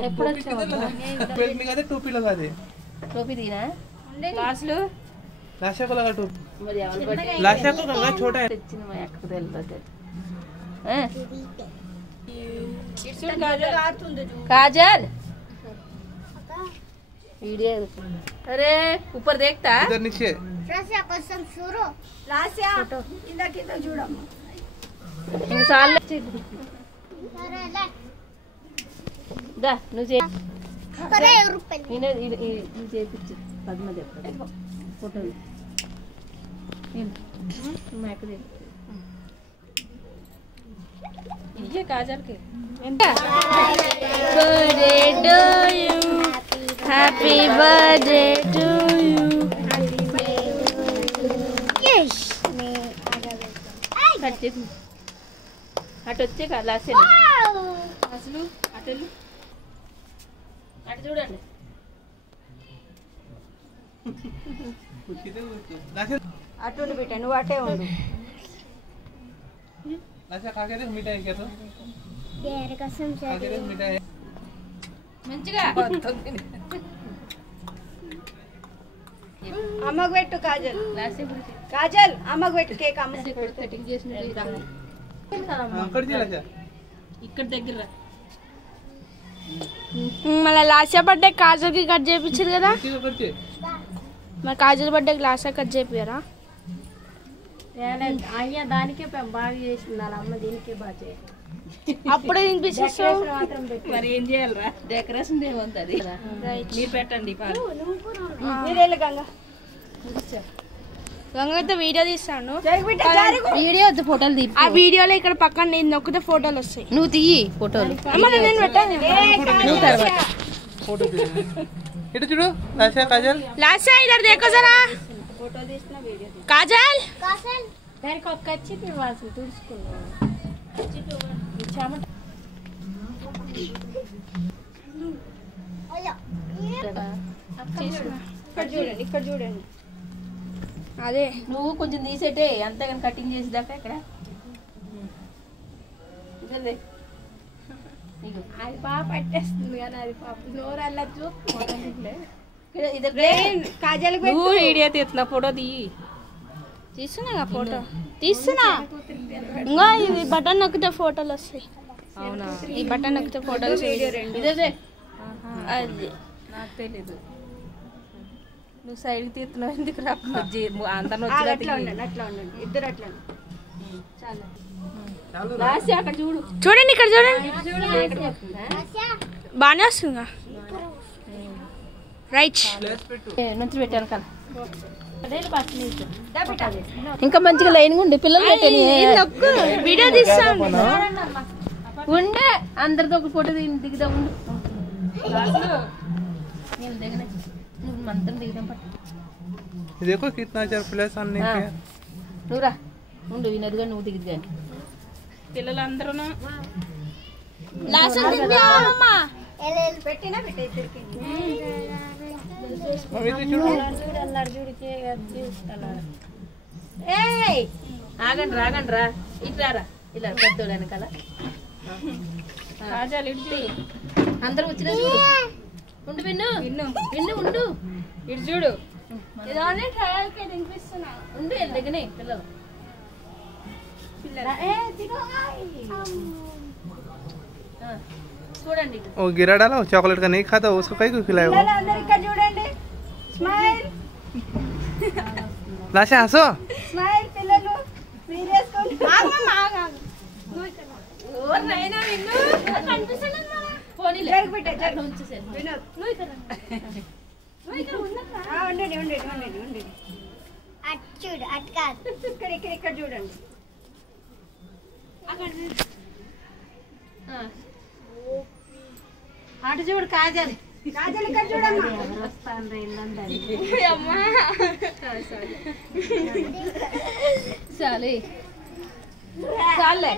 ఎప్పుడు వచ్చావు? టోపీ లగాదే टोपी दीना लास्टलो लाशा को लगा टोपी మరి ఎవరు బట్టి लाशा को गंगा छोटा है తెచ్చిన మా అక్కకు తెలుస్తది చూడు కాజల్ ఆడుతుంది काजल वीडियो अरे ऊपर देखता इधर नीचे लाशा कसम शुरू लाशा इधर किधर చూడమ్మ ఇంక సాల్ అరే లే దా నువ్వు करे रुपए इने ये पिच पद्म दे फोटो मैं को दे ये काजल के birthday to you happy birthday to you yes मैं కట్ అటు వచ్చే లాస్ట్ అసలు అటలు అటు చూడండి అటు బిడ్డ నువ్వు అటే ఉండు మంచిగా అమ్మకు పెట్టు కాజల్ కాజల్ అమ్మకు పెట్టు కేక్ అమ్మ సెట్టింగ్ చేసిన ఇక్కడ దగ్గర మళ్ళీ లాస్ట్ బర్త్డే కాజల్కి కట్ చేయించారు కదా మరి కాజల్ బర్త్డేకి లాస్ట్ కట్ చేయించారా అయ్యా దానికే బాగా చేసింది వాళ్ళ అమ్మ దీనికే బాగా చేయాలి అప్పుడే తినిపించేస్తావు మరి ఏం చేయాలరా డెకరేషన్ ఏముంది మీరు పెట్టండి మీరేళ్ళు గంగా గంగతో వీడియో తీస్తాను వీడియో వద్దు ఫోటోలు తీ ఆ వీడియోలో ఇక్కడ పక్కన నేను నొక్కితే ఫోటోలు వస్తాయి నువ్వు తీయి ఫోటోలు నేను పెట్టాను ఇటు చూడు లాషా కాజల్ లాషా इधर देखो जरा ఫోటో తీసిన వీడియో కాజల్ కాజల్ దానికి ఒక కచ్చి పివాల్సి తుడుచుకున్నా కచ్చి పివాల్సి ఇక్కడ చూడండి అదే నువ్వు కొంచెం తీసేటే అంతగాని కటింగ్ చేసేదాకా ఇక్కడ అది పాప పట్టేస్తుంది కానీ అది పాప నోరు అలా కాజల్ వీడియో తీస్తున్నా ఫోటో తీస్తున్నా ఫోటో తీస్తున్నా ఇంకా ఇది బటన్ నొక్కితే ఫోటోలు వస్తాయి అవునా ఈ బటన్ నొక్కితే ఫోటోలు ఇదే అది నాకు తెలీదు నువ్వు సైడ్కి తీస్తున్నావు ఎందుకు అందరిని అట్లా ఉండండి ఇద్దరు అట్లా అక్కడ చూడు చూడండి ఇక్కడ చూడండి బాగానే వస్తుందా రైట్ నుంచి పెట్టాను కదా ఇంకా మంచిగా లైన్ ఉండి పిల్లలు వీడియో తీస్తాను ఉండే అందరితో ఒక ఫోటో దిగుదా ఉండు మంతం దిగుదాం పట్టు देखो कितना अच्छा प्लस आने के नूरा ఉండు వినదుగా నువ్వు దిగుదు గాని పిల్లలందరూ లాసన్ తిన్నామమ్మ ఎల్ పెట్టినా పెట్టేసరికి మమ్మీ చూడు అన్నారు చూడికే తీస్తాలా ఏయ్ ఆగండి రా ఇట్రారా ఇలా పెద్దోళ్ళ వెనకాల కాజల్ ఇటు అందరూ వచ్చినా చూడు ఉండు విన్ను ఉండు ఇటు చూడు ఇదానే ట్రయల్ కే తినిపిస్తున్నా ఉండు ఎల్లగనే పిల్లలు చూడండి ओ गिरा डाला चॉकलेट का नहीं खाता उसको कहीं को खिलाया वो अंदर ఇక్కడ చూడండి స్మైల్ లాషా హసో స్మైల్ పిల్లలు సీరియస్ కోండి ఆగమ్మ ఓర్ నైనా విన్ను కనిపిస్తలేదు పోనీ జరగ బిడ్డ జరగ ఉంచేసేది వినోద్ నువ్వు ఇక్కడ ఉన్నట్రా ఉండండి అట్ చూడు అట్ కాదు ఇక్కడ చూడండి అక్కడ అటు చూడు కాజల్ ఇక్కడ చూడమ్మా వస్తాను రే ఇల్లందరి అమ్మా సారీ చాలే